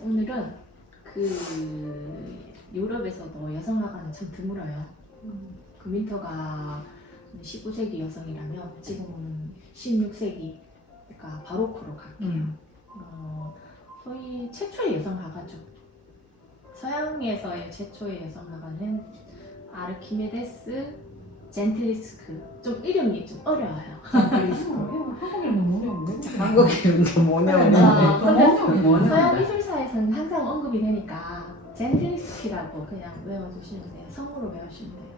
오늘은 그 유럽에서도 여성 화가는 참 드물어요. 그 윈터가 19세기 여성이라면 지금은 16세기, 그러니까 바로크로 갈게요. 거의 최초의 여성 화가죠. 서양에서의 최초의 여성 화가는 아르키메데스 젠틀리스크. 좀 이름이 좀 어려워요. 한국 이름 너무 어려운데? 한국 이름도 못 아, 외우네. 근데 서양 미술사에서는 항상 언급이 되니까 젠틀리스키라고 그냥 외워주시면 돼요. 성으로 외우시면 돼요.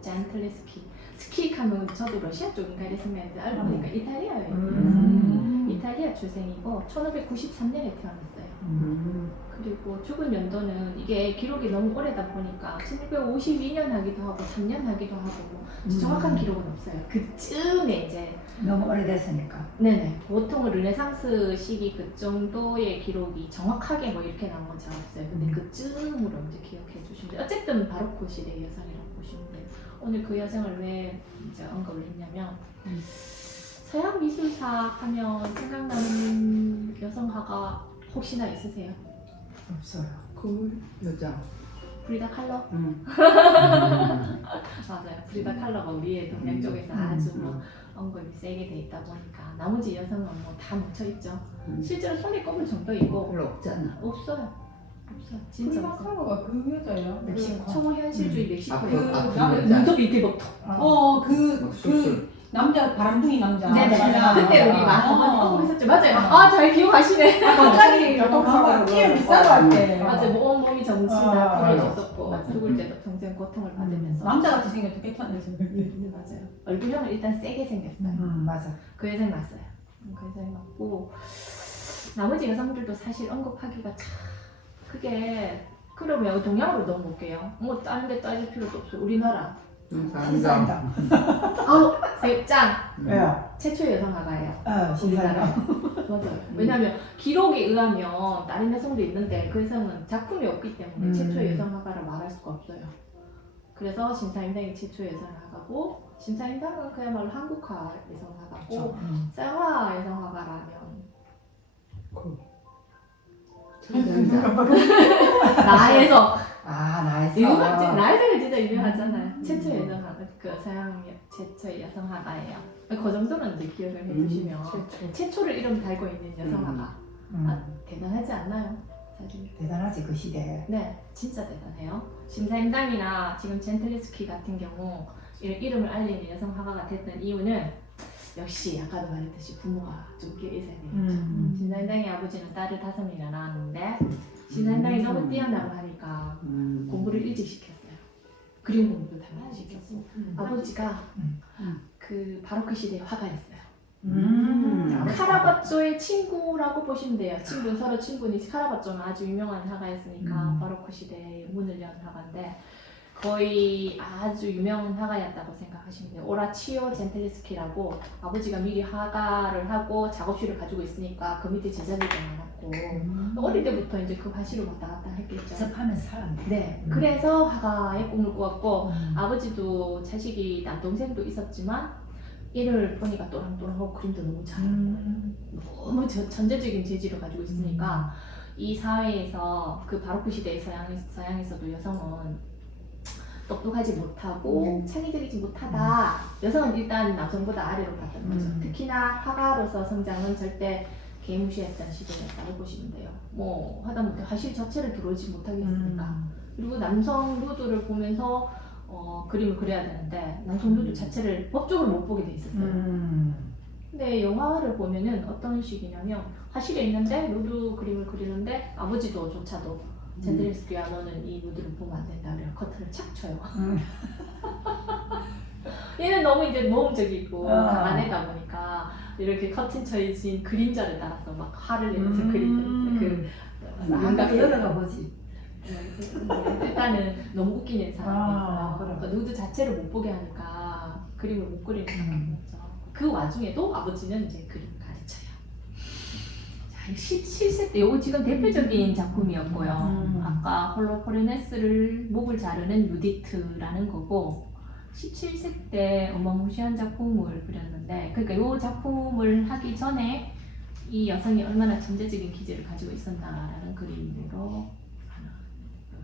젠틀리스키. 스키 하면 저도 러시아 쪽인가 이래 생각했는데 알고 보니까 이탈리아예요. 이탈리아 출생이고 1593년에 태어났어요. 그리고 죽은 연도는 이게 기록이 너무 오래다 보니까 1652년 하기도 하고 3년 하기도 하고 정확한 기록은 없어요. 그쯤에 이제 너무 오래됐으니까. 네네, 보통 르네상스 시기 그 정도의 기록이 정확하게 뭐 이렇게 나온 건 잘 없어요. 근데 그쯤으로 이제 기억해 주시면 돼요. 어쨌든 바로크 시대의 여성이라고 보시면 돼요. 오늘 그 여성을 왜 이제 언급을 했냐면 서양 미술사 하면 생각나는 여성 화가 혹시나 있으세요? 없어요. 그 여자. 프리다 칼러? 응. 맞아요. 프리다 칼러가 우리의 동양 쪽에서 아주 뭐 언급이 세게 돼 있다 보니까 나머지 여성은 뭐 다 묻혀 있죠. 실제로 손에 꼽을 정도이고 별로 없잖아. 없어요. 없어요. 진짜 프리다 없어요. 칼로가 그 여자예요? 그 초현실주의 멕시코 그 민족이 이렇게 막 그 남자 바람둥이 남자. 네네. 맞아. 그때 우리 한번 언급했었죠. 맞아요. 아, 잘 기억하시네. 갑자기 교통사고 끼어 비싸고 할 때. 맞아요. 몸이 정신다 맞아요. 부러졌었고 맞아요. 죽을 때도 평생 고통을 받으면서 남자같이 생겨도 괜찮네. 맞아요. 얼굴형은 일단 세게 생겼어요. 맞아. 그 여성 맞어요. 그 여성 맞고 나머지 여성들도 사실 언급하기가 참 그게 그러면 동양으로 넘어올게요. 뭐 다른 데 따질 필요도 없어요. 우리나라 감사합니다. 아우 짱 왜요? 최초의 여성 화가예요. 우리나라. 맞아요. 왜냐하면 기록에 의하면 다른 여성도 있는데 그 여성은 작품이 없기 때문에 최초의 여성 화가를 말할 수가 없어요. 그래서 심사임당이 최초의 여성 화가고 심사임당은 그야말로 한국화 여성 화가고 서양화 여성 화가라면 나에서 나에서. 나에서가 진짜 유명하잖아요. 최초의 여성 화가 그 서양 최초의 여성 화가예요. 그 정도는 이제 기억을 해주시면 최초를 이름 달고 있는 여성 화가 대단하지 않나요? 사실. 대단하지 그 시대에. 네, 진짜 대단해요. 심사임당이나 지금 젠틀리스키 같은 경우 이름을 알리는 여성 화가가 됐던 이유는 역시 아까도 말했듯이 부모가 좀 끼어 있어야 되겠죠. 심사임당의 아버지는 딸을 5명이나 낳았는데 심사임당이 너무 뛰어나고 하니까 공부를 일찍 시켰어요. 그림 공부도 다 많이 시켰고 아버지가 그 바로크 시대의 화가였어요. 카라바조의 친구라고 보시면 돼요. 친구 서로 친구니 카라바조는 아주 유명한 화가였으니까 바로크 시대의 문을 연 화가인데 거의 아주 유명한 화가였다고 생각하시면 돼요. 오라치오 젠틀리스키라고 아버지가 미리 화가를 하고 작업실을 가지고 있으니까 그 밑에 제자들이 많았고 어릴 때부터 이제 그 화실을 왔다 갔다 했겠죠. 접하면서 살았네. 네, 그래서 화가의 꿈을 꾸었고 아버지도 자식이 남동생도 있었지만 얘를 보니까 또랑또랑하고 그림도 너무 잘하는 거예요. 너무 천재적인 재질을 가지고 있으니까 이 사회에서 그 바로크 시대의 서양에서도 여성은 똑똑하지 못하고 창의적이지 못하다. 여성은 일단 남성보다 아래로 봤던 거죠. 특히나 화가로서 성장은 절대 개무시했던 시대였다고 보시면 돼요. 뭐 하다못해 화실 자체를 들어오지 못하게 했으니까. 그리고 남성 누드를 보면서 그림을 그려야 되는데 남성 누드 자체를 법적으로 못 보게 돼 있었어요. 근데 영화를 보면은 어떤 식이냐면 화실에 있는데 누드 그림을 그리는데 아버지조차도 젠틀리스키야 너는 이 누드를 보면 안 된다 그래요. 커튼을 착 쳐요. 얘는 너무 이제 모험적이고 강한 애다 보니까 이렇게 커튼 쳐진 그림자를 따라서 막 화를 내면서 그리는 그 한가지 열어가 보지. 일단은 너무 웃기는 사람이었어요. 그래. 그러니까 누드 자체를 못 보게 하니까 그림을 못 그리는 사람이었죠. 그 와중에도 아버지는 이제 그림을 가르쳐요. 자, 실세 때 이거 지금 대표적인 작품이었고요. 아까 홀로포르네스를 목을 자르는 유디트라는 거고 17세 때 어마무시한 작품을 그렸는데 그러니까 이 작품을 하기 전에 이 여성이 얼마나 천재적인 기질을 가지고 있었나라는 그림으로 하나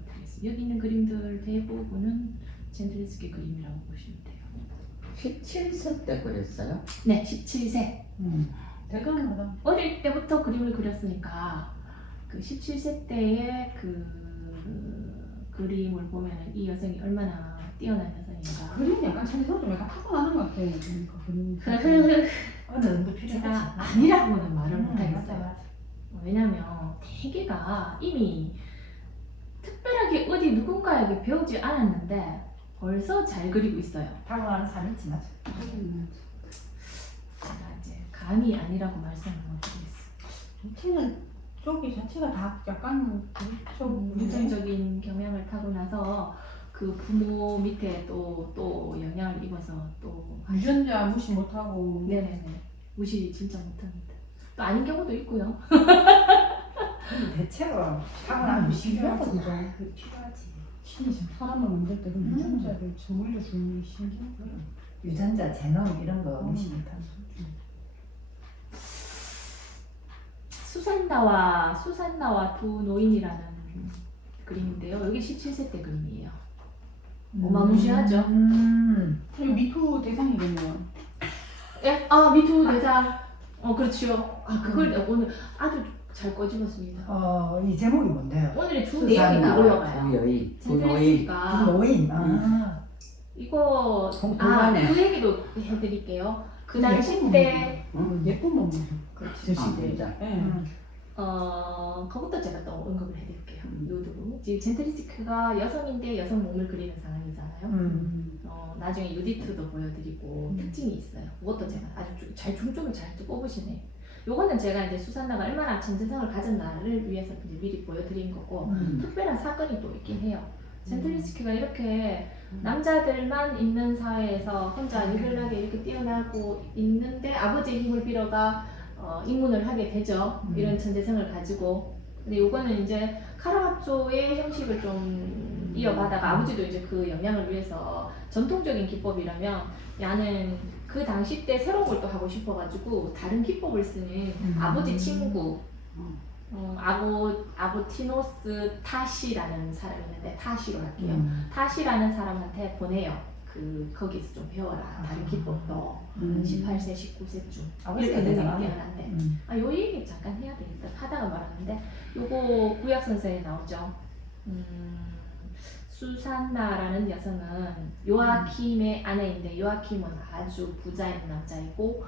드리겠습니다. 여기 있는 그림들 대부분은 젠틀스키 그림이라고 보시면 돼요. 17세 때 그랬어요? 네, 17세. 대단하다. 어릴 때부터 그림을 그렸으니까 그 17세 때의 그 그림을 보면은 이 여성이 얼마나 뛰어난 여성인가. 그림이 약간 천재성 좀 약간 타고나는 것 같아. 그러니까 그림. 어느 정도 필요하지. 제가 아니라고는 말을 맞아, 못하겠어요. 맞아. 왜냐면 대개가 이미 특별하게 어디 누군가에게 배우지 않았는데 벌써 잘 그리고 있어요. 타고나는 사람이 있지, 맞아. 제가 이제 감이 아니라고 말씀을 못 드리겠어요. 자체는 쪽이 자체가 다 약간 그쪽 유전적인 경향을 타고 나서 그 부모 밑에 또 영향을 입어서 또 유전자 무시 못하고. 네네네 무시 진짜 못합니다. 또 아닌 경우도 있고요. 근데 대체로 타고나는 신기하다, 필요하지. 그죠? 그 필요하지. 신이 지금 사람을 만들 때 그 유전자를 선물로 주는 게 신기하다. 유전자, 제놈 이런 거 무시 못하는. 수산나와 두 노인이라는 그림인데요. 여기 17세 때 그림이에요. 어마무시하죠. 이거 미투 대상이겠네요. 예? 아 미투 대상. 그렇죠. 아 그걸 오늘 아주 잘 꺼집었습니다. 이 제목이 뭔데요? 오늘의 주 내용이 그걸로 가요. 부여인, 부노인. 젠틀스키가 노인. 이거 궁금하네. 그 얘기도 해드릴게요. 그 당시 때 예쁜 몸이죠. 그렇지. 저 시대에. 진짜. 예. 그것도 제가 또 언급을 해드릴게요. 누드로 지금 젠틀스키가 여성인데 여성 몸을 그리는 상황이잖아요. 나중에 유디트도 보여드리고 특징이 있어요. 그것도 제가 아주 잘 중점을 잘 뽑으시네요. 요거는 제가 이제 수산나가 얼마나 천재성을 가졌나를 위해서 이제 미리 보여드린 거고 특별한 사건이 또 있긴 해요. 젠틀스키가 이렇게 남자들만 있는 사회에서 혼자 유별나게 이렇게 뛰어나고 있는데 아버지의 힘을 빌어가 입문을 하게 되죠. 이런 천재성을 가지고. 근데 요거는 이제 카라마초의 형식을 좀 이어가다가 아버지도 이제 그 영향을 위해서 전통적인 기법이라면 야는 그 당시 때 새로운 걸 또 하고 싶어가지고 다른 기법을 쓰는 아버지 친구 아고티노스 타시라는 사람이 있는데 타시로 할게요. 타시라는 사람한테 보내요. 거기서 좀 배워라. 다른 기법도 18세, 19세쯤 이렇게 되게 깨어난데 요 얘기 잠깐 해야 되겠다 하다가 말았는데 요거 구약 선생에 나오죠. 수산나라는 여성은 요아킴의 아내인데 요아킴은 아주 부자인 남자이고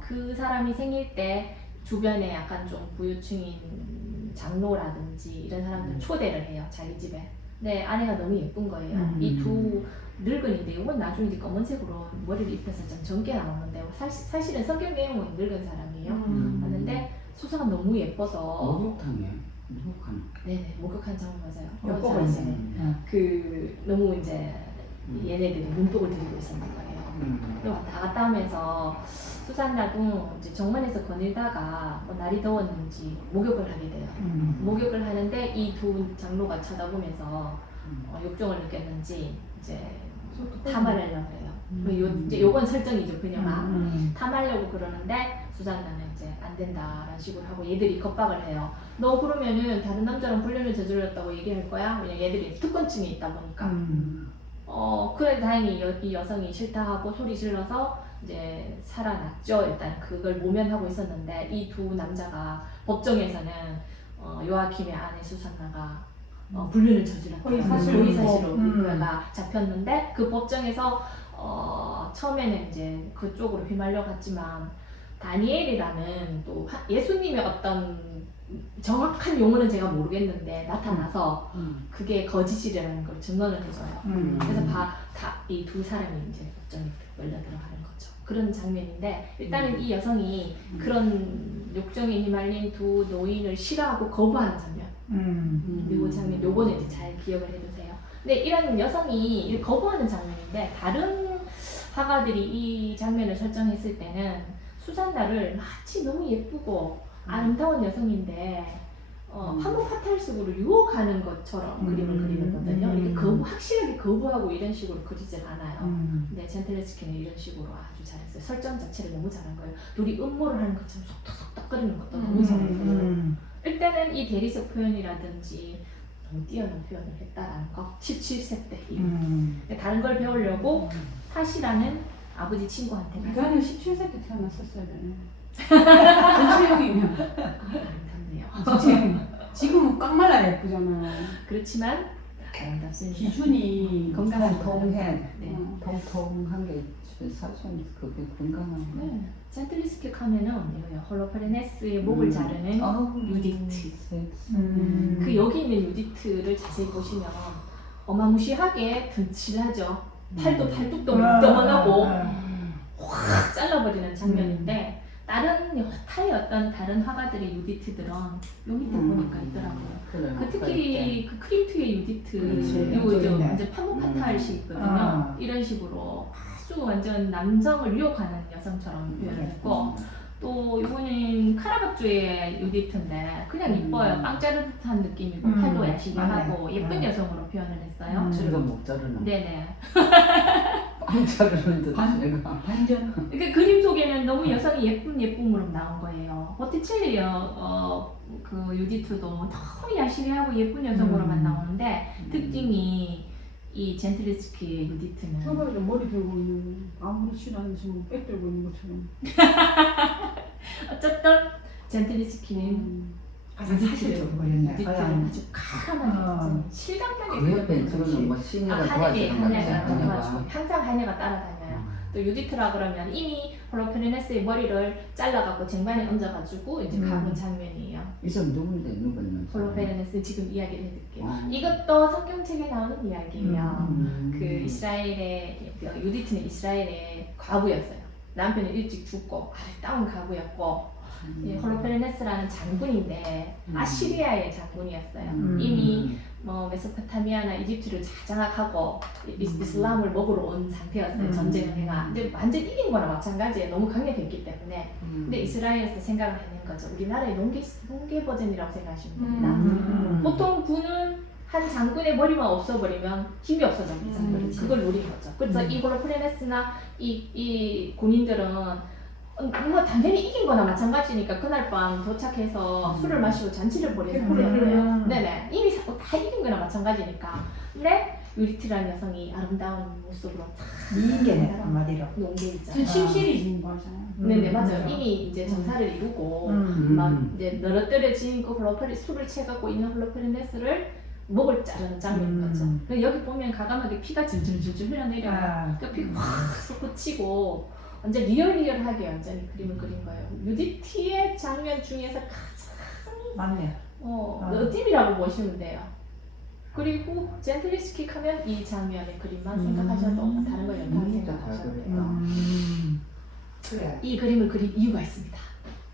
그 사람이 생일 때 주변에 약간 좀 부유층인 장로라든지 이런 사람들 초대를 해요. 자기 집에. 근데 아내가 너무 예쁜 거예요. 이 두 늙은인데 이건 나중에 이제 검은색으로 머리를 입혀서 좀 젊게 나오는데 사실은 성격 내용은 늙은 사람이에요. 하는데 수사가 너무 예뻐서 목욕탕에 목욕하는. 네네 목욕한 장면 맞아요. 엿보고 있네. 그 너무 이제 얘네들이 눈독을 들이고 있었는 거예요. 그리고 왔다 갔다 하면서 수산나도 이제 정문에서 거닐다가 날이 더웠는지 목욕을 하게 돼요. 목욕을 하는데 이 두 장로가 쳐다보면서 욕정을 느꼈는지 이제 탐하려고 그래요. 이제 요건 설정이죠 그녀가 탐하려고 그러는데 수산나는 이제 안 된다라는 식으로 하고 얘들이 겁박을 해요. 너 그러면은 다른 남자랑 불륜을 저질렀다고 얘기할 거야? 왜냐 얘들이 특권층에 있다 보니까. 그래 다행히 이 여성이 싫다 하고 소리 질러서 이제 살아났죠. 일단 그걸 모면하고 있었는데 이 두 남자가 법정에서는 요아킴의 아내 수산나가 불륜을 저질렀다. 고의사실로 그가 잡혔는데 그 법정에서 처음에는 이제 그쪽으로 휘말려 갔지만 다니엘이라는 또 예수님의 어떤 정확한 용어는 제가 모르겠는데 나타나서 그게 거짓이라는 걸 증언을 해줘요. 그래서 이 두 사람이 이제 법정에 걸려 들어가는 거죠. 그런 장면인데 일단은 이 여성이 그런 욕정에 휘말린 두 노인을 싫어하고 거부하는 장면. 요 장면 요거는 이제 잘 기억을 해두세요. 근데 이런 여성이 거부하는 장면인데 다른 화가들이 이 장면을 설정했을 때는 수산나를 마치 너무 예쁘고 아름다운 여성인데 한국 파탈식으로 유혹하는 것처럼 그림을 그리는 거거든요. 이렇게 확실하게 거부하고 이런 식으로 그리질 않아요. 근데 젠틀레스키는 이런 식으로 아주 잘했어요. 설정 자체를 너무 잘한 거예요. 둘이 음모를 하는 것처럼 속닥속닥거리는 것도 너무 잘했고 일단은 이 대리석 표현이라든지 너무 뛰어난 표현을 했다라는 거. 17세 때 다른 걸 배우려고 타시라는 아버지 친구한테 가서 나는 17세 때 태어났었어야 되네. 전체형이면. 아름답네요. 지금은 꽉 말라 예쁘잖아요. 그렇지만 아름답습니다. 기준이 건강한 통통해야 돼. 네. 통통한 게 사실 그게 건강한 거. 네. 젠틀리스키 하면은 이거요. 홀로페르네스의 목을 자르는 유디트. 그 여기 있는 유디트를 자세히 보시면 어마무시하게 든실하죠. 팔도 팔뚝도 멍하고 확 잘라버리는 장면인데 다른 타의 어떤 다른 화가들의 유디트들은 요 밑에 보니까 있더라고요. 그 특히 그 크림트의 유디트 그렇지. 이거 이제 네. 완전 판무 파탈식이거든요. 이런 식으로 아주 완전 남성을 유혹하는 여성처럼 표현했고 또 이거는 카라바조의 유디트인데 그냥 이뻐요. 빵 자르 듯한 느낌이고 팔도 야시하고 예쁜 여성으로 표현을 했어요. 지금 목 자르는. 네네. 빵 자르는 듯 내가. 반전. 그러니까 그림 속에는 너무 여성이 예쁨으로 나온 거예요. 보티첼리 그 유디트도 너무 야시하고 예쁜 여성으로만 나오는데 특징이 이 젠틀리스키의 유디트는 처음에 머리 들고 있는 아무렇지도 않은 지금 백 들고 있는 것처럼. 어쨌든 젠틀리스키는 사실적으로 그렸네. 유디트를 아주 카람하게 실감나게 그 옆에 그려낸 저는 뭐 신이가 한약에 도와주는 거지. 한약을 한약가. 도와주고 항상 한약가 따라다녀요. 또 유디트라 그러면 이미 홀로페르네스의 머리를 잘라갖고 쟁반에 얹어가지고 이제 가본 장면이에요. 이 사람 누군데 누구는? 홀로페르네스 지금 이야기를 해드릴게요. 이것도 성경책에 나오는 이야기예요. 그 이스라엘의 유디트는 이스라엘의 과부였어요. 남편이 일찍 죽고 아름다운 과부였고 홀로페르네스라는 장군인데 아시리아의 장군이었어요. 이미 뭐 메소포타미아나 이집트를 장악하고 이슬람을 먹으러 온 상태였어요. 전쟁을 해가. 근데 완전 이긴 거나 마찬가지예요. 너무 강력했기 때문에. 근데 이스라엘에서 생각을 해낸 거죠. 우리나라의 농계 버전이라고 생각하시면 됩니다. 보통 군은 한 장군의 머리만 없어버리면 힘이 없어져요. 그걸 노린 거죠. 그래서 이 홀로페르네스나 이 군인들은 뭐 당연히 이긴 거나 마찬가지니까 그날 밤 도착해서 술을 마시고 잔치를 벌인 상태였어요. 네네. 이미 다 이긴 거나 마찬가지니까. 근데 유리트라는 여성이 아름다운 모습으로 미인계네 한마디로. 농계이죠. 전 심실해진 거잖아요. 네네 맞아요. 이미 이제 정사를 이루고 막 이제 늘어뜨려진 그 술을 채갖고 있는 홀로페르네스를 목을 자르는 장면인 거죠. 그래서 여기 보면 가감하게 피가 질질질질 흘러내려요. 그 피가 확 솟구치고 완전 리얼하게 완전히 그림을 그린 거예요. 유디티의 장면 중에서 가장 맞네. 느낌이라고 보시면 돼요. 그리고 젠틀리스키 하면 이 장면의 그림만 생각하셔도 다른 걸 연타하게 생각하셔도 돼요. 그래. 이 그림을 그린 이유가 있습니다.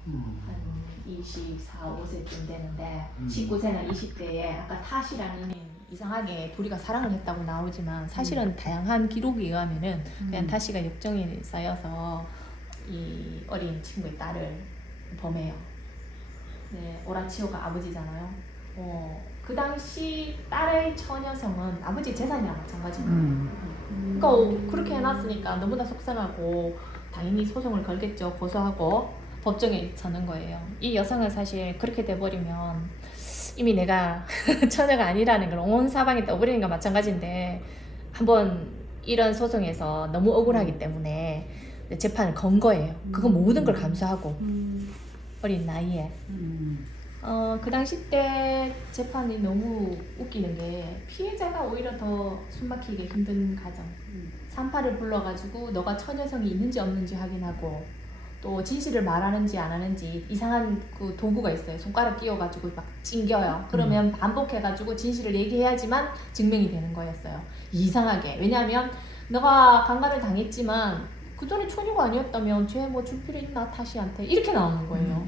한 24, 5세쯤 되는데 19세나 20대에 아까 타시라는 이상하게 둘이가 사랑을 했다고 나오지만 사실은 다양한 기록에 의하면은 그냥 타시가 역정이 쌓여서 이 어린 친구의 딸을 범해요. 네, 오라치오가 아버지잖아요. 그 당시 딸의 처녀성은 아버지 재산이랑 마찬가지예요. 그러니까 그렇게 해놨으니까 너무나 속상하고 당연히 소송을 걸겠죠. 고소하고 법정에 서는 거예요. 이 여성은 사실 그렇게 돼버리면 이미 내가 처녀가 아니라는 걸 온 사방에 떠버리는 거 마찬가지인데 한번 이런 소송에서 너무 억울하기 때문에 재판을 건 거예요. 그거 모든 걸 감수하고 어린 나이에. 그 당시 때 재판이 너무 웃기는 게 피해자가 오히려 더 숨막히기 힘든 과정. 산파를 불러가지고 너가 처녀성이 있는지 없는지 확인하고 또 진실을 말하는지 안 하는지 이상한 그 도구가 있어요. 손가락 끼워가지고 막 찡겨요. 그러면 반복해가지고 진실을 얘기해야지만 증명이 되는 거였어요. 이상하게. 왜냐하면 너가 강간을 당했지만 그 전에 처녀가 아니었다면 쟤 뭐 줄 필요 있나 타시한테 이렇게 나오는 거예요.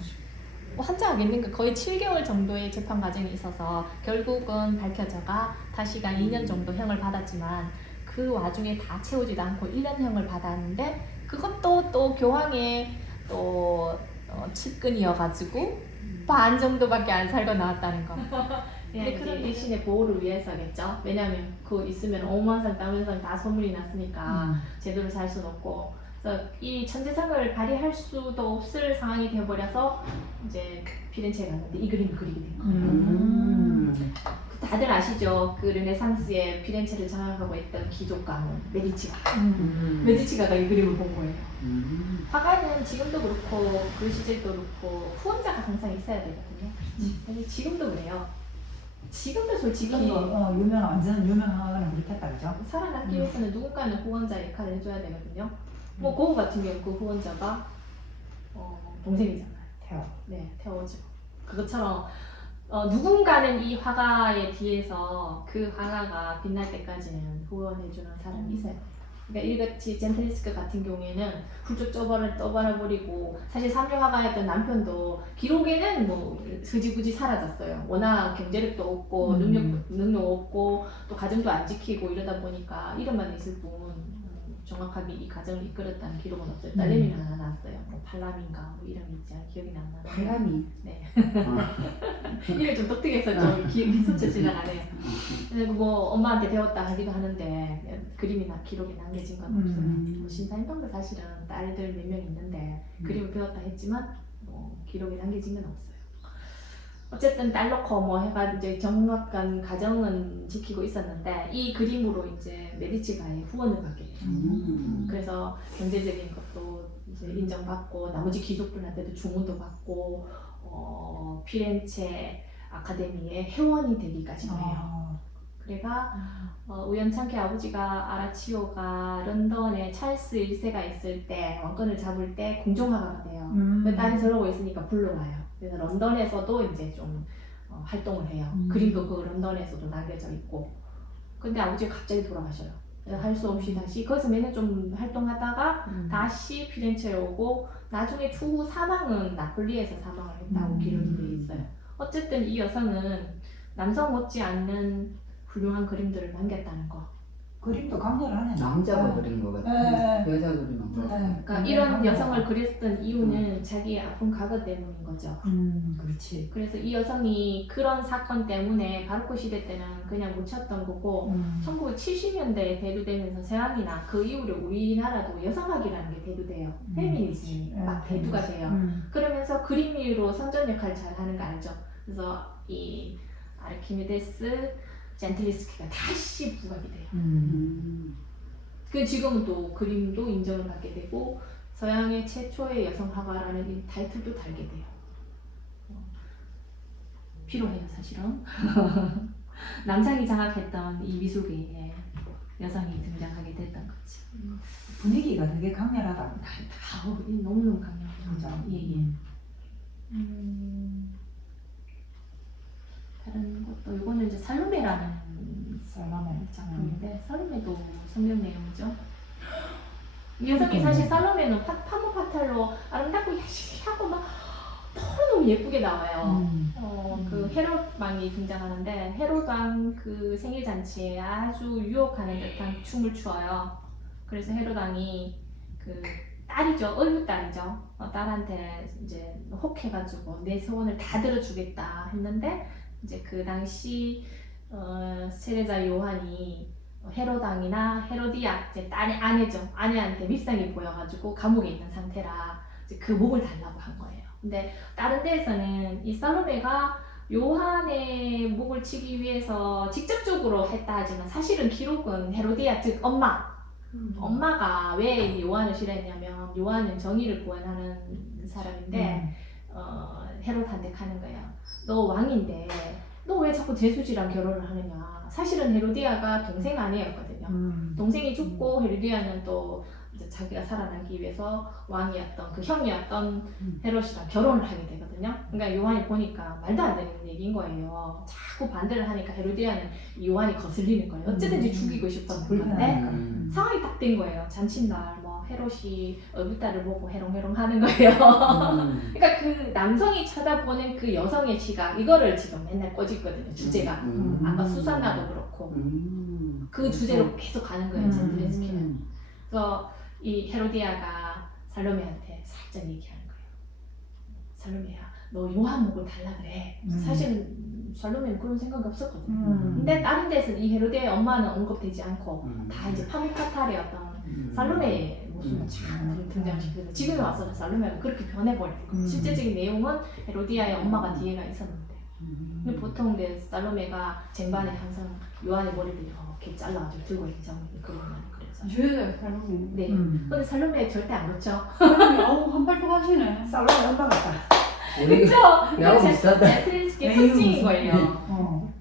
환장하겠는가. 거의 7개월 정도의 재판 과정이 있어서 결국은 밝혀져가 타시가 2년 정도 형을 받았지만 그 와중에 다 채우지도 않고 1년형을 받았는데 그것도 또 교황의 또 측근이어가지고 반 정도밖에 안 살고 나왔다는 거. 근데 그런 대신에 보호를 위해서겠죠. 왜냐하면 그거 있으면 오만상 따면상 다 소문이 났으니까 제대로 살 수는 없고. 그래서 이 천재성을 발휘할 수도 없을 상황이 되어버려서 이제 피렌체에 갔는데 이 그림을 그리게 된 거예요. 다들 아시죠? 그 르네상스의 피렌체를 장악하고 있던 기족 가문 메디치가. 메디치가가 이 그림을 본 거예요. 화가는 지금도 그렇고 그 시절도 그렇고 후원자가 항상 있어야 되거든요. 사실 지금도 그래요. 지금도 솔직히 완전 유명한 그렇겠다 그죠? 살아남기 위해서는 누군가는 후원자 역할을 해줘야 되거든요. 뭐 고우 같은 경우 그 후원자가 동생이잖아요. 태워. 네, 태워죠. 그것처럼 누군가는 이 화가의 뒤에서 그 화가가 빛날 때까지는 후원해주는 사람이 있어야 돼요. 그러니까 이같이 젠틀리스크 같은 경우에는 훌쩍 떠버려버리고 사실 삼류 화가였던 남편도 기록에는 뭐 흐지부지 사라졌어요. 워낙 경제력도 없고 능력 없고 또 가정도 안 지키고 이러다 보니까 이름만 있을 뿐 정확하게 이 가정을 이끌었다는 기록은 없어요. 딸내미는 하나 낳았어요. 뭐 팔람인가 뭐 이름이 있지 기억이 안 나요. 팔람이. 네. 이름 좀 독특해서 좀 기억이 스쳐 지나가네요. 그리고 뭐 엄마한테 배웠다 하기도 하는데 그림이나 기록에 남겨진 건 없어요. 뭐 신사임당도 사실은 딸들 몇 명 있는데 그림을 배웠다 했지만 뭐 기록에 남겨진 건 없어요. 어쨌든 딸 놓고 뭐 해가지고 이제 정확한 가정은 지키고 있었는데 이 그림으로 이제 메디치가의 후원을 받게 돼요. 그래서 경제적인 것도 이제 인정받고 나머지 귀족들한테도 주문도 받고 피렌체 아카데미의 회원이 되기까지 해요. 그래가 우연찮게 아버지가 아라치오가 런던에 찰스 1세가 있을 때 왕권을 잡을 때 궁정화가가 돼요. 딸이 저러고 있으니까 불러와요. 그래서 런던에서도 이제 좀 활동을 해요. 그림도 그 런던에서도 남겨져 있고. 근데 아버지가 갑자기 돌아가셔요. 그래서 할 수 없이 다시 거기서 매년 좀 활동하다가 다시 피렌체에 오고 나중에 추후 사망은 나폴리에서 사망을 했다고 기록이 돼 있어요. 어쨌든 이 여성은 남성 못지 않는 훌륭한 그림들을 남겼다는 거. 그림도 강렬하네. 남자가 그린 거 같아. 여자 그림은 그러니까 이런 여성을 그렸던 이유는 자기의 아픈 과거 때문인 거죠. 그렇지. 그래서 이 여성이 그런 사건 때문에 바로크 시대 때는 그냥 묻혔던 거고 1970년대에 대두되면서 서양이나 그 이후로 우리나라도 여성학이라는 게 대두돼요. 페미니즘이 막 대두가 돼요. 그러면서 그림으로 선전 역할을 잘 하는 거 알죠? 그래서 이 아르키메데스 젠틀리스키가 다시 부각이 돼요. 그 지금은 또 그림도 인정을 받게 되고 서양의 최초의 여성 화가라는 이 타이틀도 달게 돼요. 필요해요 사실은. 남성이 장악했던 이 미술계에 여성이 등장하게 됐던 거지. 분위기가 되게 강렬하다. 너무너무 강렬해요. 그죠? 예. 다른 것도 이거는 이제 살로메라는 작품인데 살로메도 성경 내용이죠. 이 여성이 사실 살로메는 파무 파탈로 아름답고 야시하고 막 너무 예쁘게 나와요. 그 헤롯 왕이 등장하는데 헤롯 왕 그 생일 잔치에 아주 유혹하는 듯한 춤을 추어요. 그래서 헤롯 왕이 그 딸이죠, 어유 딸이죠. 딸한테 이제 혹해가지고 내 소원을 다 들어주겠다 했는데 이제 그 당시 세례자 요한이 헤롯 왕이나 헤로디아 이제 딸의 아내죠. 아내한테 밉상이 보여가지고 감옥에 있는 상태라 이제 그 목을 달라고 한 거예요. 근데 다른 데에서는 이 살로메가 요한의 목을 치기 위해서 직접적으로 했다 하지만 사실은 기록은 헤로디아 즉 엄마가 왜 요한을 싫어했냐면 요한은 정의를 구원하는 사람인데 헤롯한테 가는 거야. 너 왕인데 너 왜 자꾸 제수지랑 결혼을 하느냐. 사실은 헤로디아가 동생 아내였거든요. 동생이 죽고 헤로디아는 또 이제 자기가 살아나기 위해서 왕이었던 그 형이었던 헤롯이랑 결혼을 하게 되거든요. 그러니까 요한이 보니까 말도 안 되는 얘기인 거예요. 자꾸 반대를 하니까 헤로디아는 요한이 거슬리는 거예요. 어쨌든지 죽이고 싶었던 건데 상황이 딱 된 거예요. 잔칫날 뭐 헤롯이 얼굴딸을 보고 해롱해롱 하는 거예요. 그러니까 그 남성이 쳐다보는 그 여성의 시각 이거를 지금 맨날 꼬집거든요. 주제가 아까 수산나도 그렇고 그 주제로 계속 가는 거예요. 젠틀레스키는. 그래서 이 헤로디아가 살로메한테 살짝 얘기하는 거예요. 살로메야, 너 요 한목을 달라 그래. 사실은 살로메는 그런 생각이 없었거든. 음. 근데 다른 데서는 이 헤로데의 엄마는 언급되지 않고 다 이제 파무카탈의 어떤 살로메의 모습을 쫙 등장시켜서 지금에 와서는 살로메가 그렇게 변해버린 거예요. 실제적인 내용은 헤로디아의 엄마가 뒤에가 있었는데 근데 보통 이제 살로메가 쟁반에 항상 요한의 머리를 이렇게 잘라가지고 들고 있는 장면이 그런 그래서 주여자가 살롱이. 네. 근데 살로메 절대 안 그렇죠. 살롱이 어우 한발도 하시네. 살롱이 엄마 같다. 그렇죠. 야구 비싸다. 제트리스키의 에휴, 특징인 거예요. 어.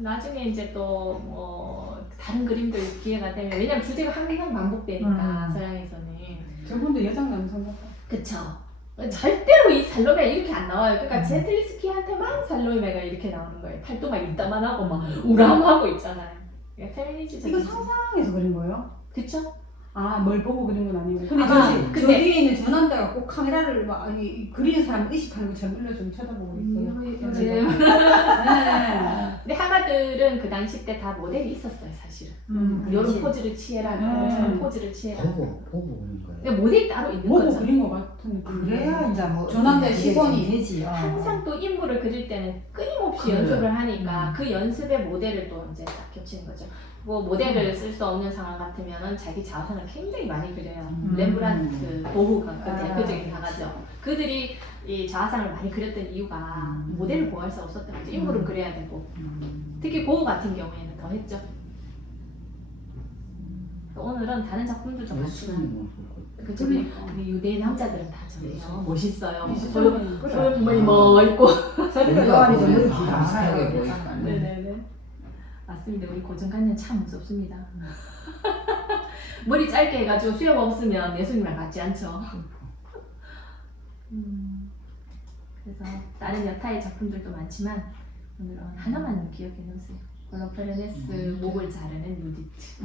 나중에 이제 또 뭐 다른 그림들 기회가 되면 왜냐면 주제가 항상 반복되니까 서양에서는 저분도 여성 남성 같다. 그쵸. 절대로 이 살로메가 이렇게 안 나와요. 그러니까 제트리스키한테만 살로메가 이렇게 나오는 거예요. 팔도가 이따만 하고 막 우람하고 있잖아요. 그러니까 페미니즘 이거 상상해서 그린 거예요? 그쵸? 아, 뭘 보고 그린 건 아니고. 근데 저 근데 뒤에 있는 저 남자가 꼭 카메라를 막 아니 그리는 사람 의식하는 것처럼 일러좀 쳐다보고 있어요. 지금 네. 근데 하마들은 그 당시 때 다 모델이 있었어요, 사실은. 이런 포즈를 취해라, 저런 포즈를 취해라. 보고 오는 거예요. 근데 모델이 따로 있는 보고 거죠. 그린 것 같은 느낌. 그래야 이제 뭐 저 남자의 그게 시선이 되지. 항상 또 인물을 그릴 때는 끊임없이 그래. 연습을 하니까 그 연습의 모델을 또 이제 딱 겹치는 거죠. 뭐 모델을 쓸 수 없는 상황 같으면은 자기 자화상을 굉장히 많이 그려요. 렘브란트, 보흐가 그 대표적인 화가죠. 그들이 이 자화상을 많이 그렸던 이유가 모델을 구할 수 없었던 거죠. 인물을 그려야 되고 특히 보흐 같은 경우에는 더 했죠. 오늘은 다른 작품들도 많지만 그쵸? 우리 유대인 남자들은 다 저래요. 멋있어요. 소유머리 뭐 있고. 소리가 요한이 좀 머리 비슷하게 길어. 보이니까. 네네네. 맞습니다. 우리 고정관념 참 무섭습니다. 머리 짧게 해가지고 수염 없으면 예수님이랑 같지 않죠. 그래서 다른 여타의 작품들도 많지만 오늘은 하나만 기억해 놓으세요. 홀로페르네스 목을 자르는 유디트,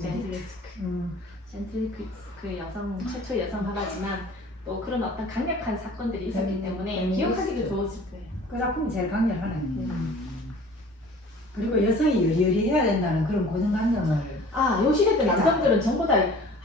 젠틀리스크. 젠틀리스크 여성 최초 여성 화가지만 또 그런 어떤 강력한 사건들이 있었기 때문에 기억하기도 좋았을 거예요. 그 작품이 제일 강렬하네. 그리고 여성이 여리여리해야 된다는 그런 고정관념을 요 시대 때 남성들은 전부 다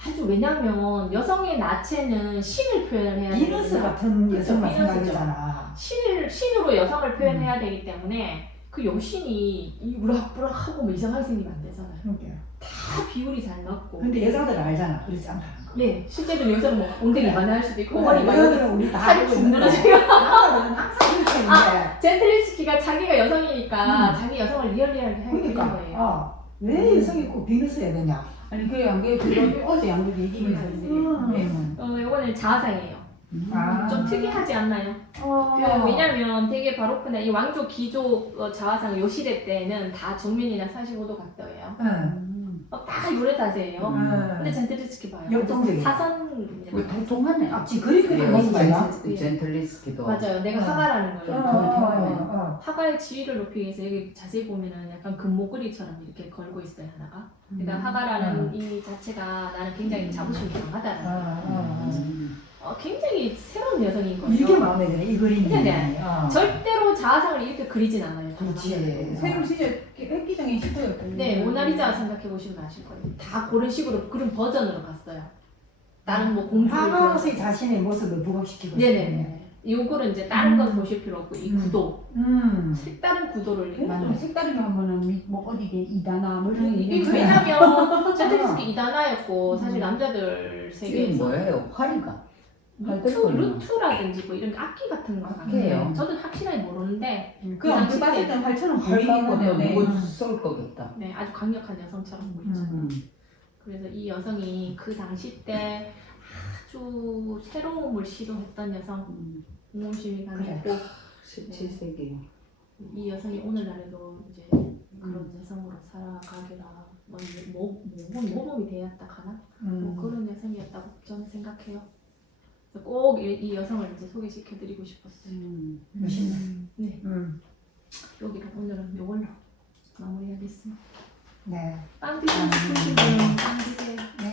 아주 왜냐면 여성의 나체는 신을 표현해야 비너스 되거든요. 같은 여성만 비너스죠. 생각하잖아. 신으로 여성을 표현해야 되기 때문에 그 여신이 이 우락부락하고 뭐 이상하게 생기면 안 되잖아요. 그러니까. 다 비율이 잘 맞고. 근데 여자들은 알잖아. 그렇지 않다는 거. 네, 실제로 여자는 뭐 엉덩이 이만할 수도 있고 그래, 머리 많이 여자들은 우리 다 살이 알고 쭉 있는데 늘어지고. 남자들은 항상 이렇게 했는데 젠틀리스키가 자기가 여성이니까 자기 여성을 리얼리얼하게 하게 된 그러니까 거예요. 왜 여성이 꼭 비너스여야 되냐? 아니 그 양계 어제 양계 얘기해서 이거는 자화상이에요. 좀 특이하지 않나요? 왜냐면 되게 바로크나 이 왕조 기조 자화상 요 시대 때는 다 정면이나 45도 각도예요. 딱 요래 자세예요. 근데 젠틀리스키 봐요. 역동적이에요. 왜 사선 통통하네. 앞치 그리 모습이야. 젠틀리스키도 맞아요. 내가 화가라는 거예요. 통통하네. 화가의 지위를 높이기 위해서 여기 자세히 보면은 약간 금목걸이처럼 이렇게 걸고 있어요 하나가. 그러니까 화가라는 이 자체가 나는 굉장히 자부심이 강하다는 굉장히 새로운 여성인 거죠. 이게 마음에 드네 이 그림이. 네네. 절대로 자화상을 이렇게 그리진 않아요. 그렇지. 새로 진짜 획기적인 시도였거든요. 네, 모나리자 생각해 보시면 아실 거예요. 다 그런 식으로 그런 버전으로 갔어요. 다른 뭐 공주를 화가의 자신의 모습을 부각시키고. 네네네. 요거는 이제 다른 건 보실 필요 없고 이 구도, 색다른 구도를 좀 만들어요. 색다르게 하면은 뭐 어디게 이다나 뭐 이런 이게 얘기. 왜냐면 젠틀리스키 이다나였고 사실 남자들 이게 세계에서 뭐예요? 활인가? 루트라든지 뭐 이런 악기 같은 거 악기예요? 저도 확실하게 모르는데 그 당시 봤을 땐 활처럼 보이긴 활가보다 하는데 누구 쏠 거겠다. 네, 아주 강력한 여성처럼 보이죠. 그래서 이 여성이 그 당시 때 아주 새로움을 시도했던 여성, 공공심이 강했고 17세기. 이 여성이 오늘날에도 이제 그런 여성으로 살아가기라 모범이 되었다 하나? 뭐 그런 여성이었다고 저는 생각해요. 그래서 꼭 이 여성을 이제 소개시켜드리고 싶었어요. 멋있네. 네, 여기로 오늘은 이걸로 마무리하겠습니다. 네. 빵 드시고 싶으신 분빵 드세요.